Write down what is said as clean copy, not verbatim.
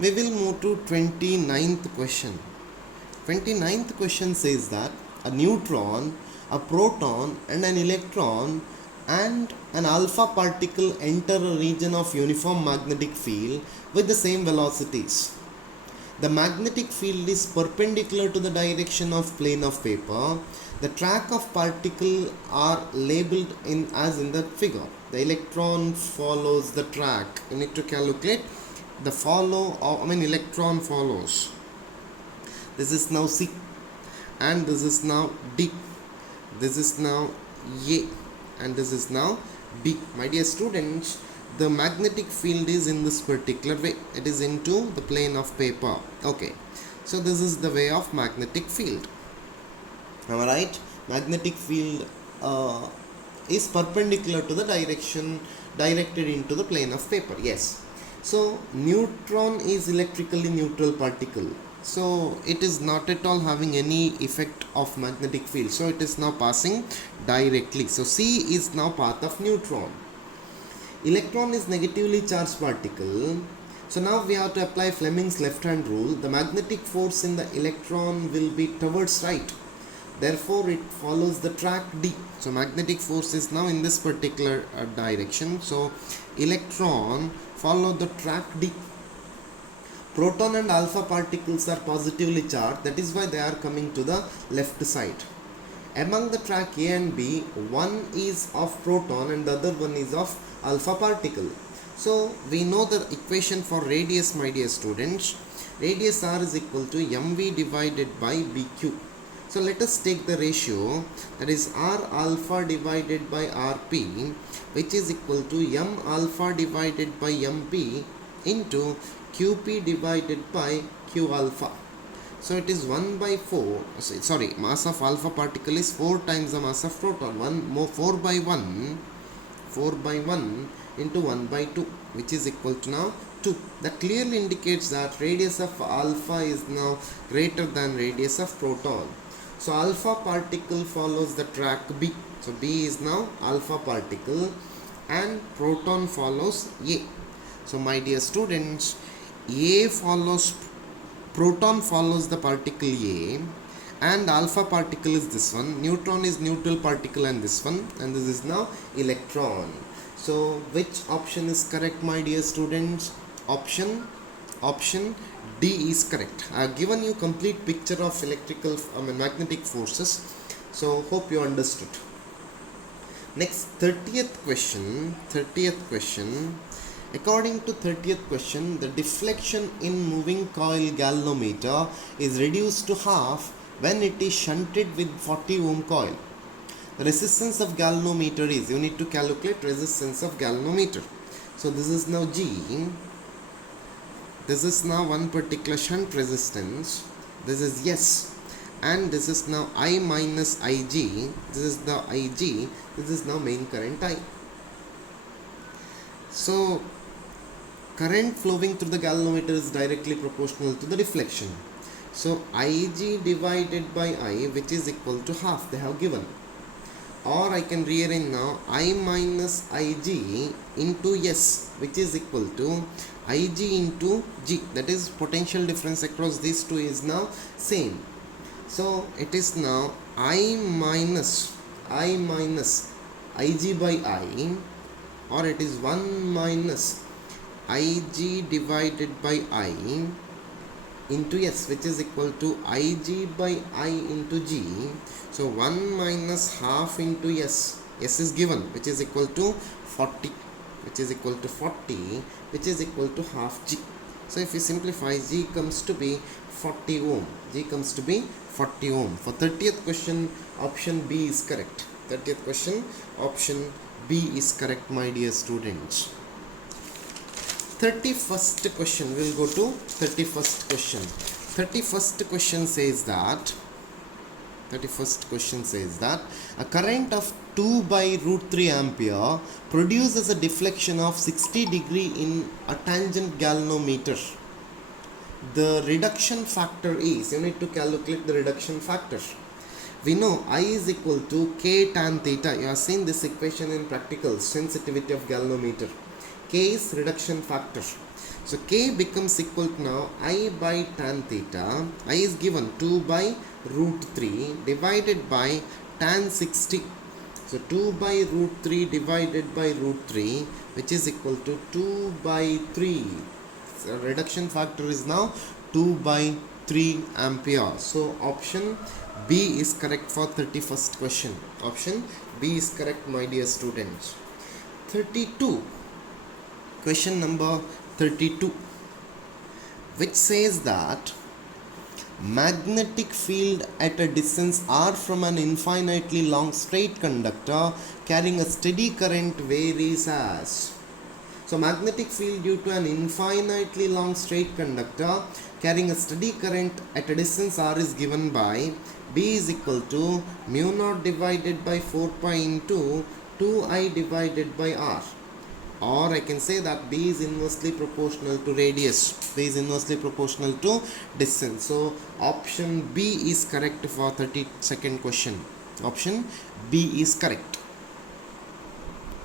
We will move to 29th question. 29th question says that a neutron, a proton, and an electron and an alpha particle enter a region of uniform magnetic field with the same velocities. The magnetic field is perpendicular to the direction of plane of paper. The track of particle are labeled in as in the figure. The electron follows the track. You need to calculate the electron follows. This is now C, and this is now D. This is now A, and this is now B. My dear students, the magnetic field is in this particular way. It is into the plane of paper. Okay, so this is the way of magnetic field. Am I right? Magnetic field is perpendicular to the direction directed into the plane of paper. Yes. So neutron is electrically neutral particle. So it is not at all having any effect of magnetic field. So it is now passing directly. So C is now path of neutron. Electron is negatively charged particle. So now we have to apply Fleming's left hand rule. The magnetic force in the electron will be towards right. Therefore it follows the track D. So magnetic force is now in this particular direction. So electron follow the track D. Proton and alpha particles are positively charged. That is why they are coming to the left side. Among the track A and B, one is of proton and the other one is of alpha particle. So we know the equation for radius, my dear students. Radius R is equal to mv divided by bq. So let us take the ratio, that is R alpha divided by Rp, which is equal to m alpha divided by mp into Qp divided by Q alpha. So it is 1 by 4, mass of alpha particle is 4 times the mass of proton. 4 by 1 into 1 by 2, which is equal to now 2. That clearly indicates that radius of alpha is now greater than radius of proton. So alpha particle follows the track B. So B is now alpha particle and proton follows A. So my dear students, proton follows the particle A and alpha particle is this one. Neutron is neutral particle and this one, and this is now electron. So which option is correct, my dear students? Option D is correct. I have given you complete picture of magnetic forces. So hope you understood. Next, 30th question. According to 30th question, the deflection in moving coil galvanometer is reduced to half when it is shunted with 40 ohm coil. The resistance of galvanometer is, you need to calculate resistance of galvanometer. So this is now G. This is now one particular shunt resistance. This is S. And this is now I minus Ig. This is the Ig. This is now main current I. So current flowing through the galvanometer is directly proportional to the deflection. So Ig divided by I, which is equal to half, they have given. Or I can rearrange now, I minus Ig into S, which is equal to Ig into G. That is potential difference across these two is now same. So it is now I minus Ig by I, or it is 1 minus Ig divided by I into S, which is equal to Ig by I into G. So 1 minus half into S. S is given, which is equal to 40, which is equal to half G. So if you simplify, G comes to be 40 ohm. For 30th question, option B is correct. 30th question, option B is correct, my dear students. 31st question, we will go to 31st question. 31st question says that a current of 2 by root 3 ampere produces a deflection of 60 degree in a tangent galvanometer. The reduction factor is, you need to calculate the reduction factor. We know I is equal to K tan theta. You have seen this equation in practical sensitivity of galvanometer. K is reduction factor. So k becomes equal to now I by tan theta. I is given 2 by root 3 divided by tan 60. So 2 by root 3 divided by root 3, which is equal to 2 by 3. So reduction factor is now 2 by 3 ampere. So option B is correct for 31st question. Option B is correct, my dear students. 32. Question number 32, which says that magnetic field at a distance r from an infinitely long straight conductor carrying a steady current varies as. So magnetic field due to an infinitely long straight conductor carrying a steady current at a distance r is given by B is equal to mu naught divided by 4 pi into 2I divided by r. Or I can say that B is inversely proportional to radius. B is inversely proportional to distance. So option B is correct for 32nd question. Option B is correct.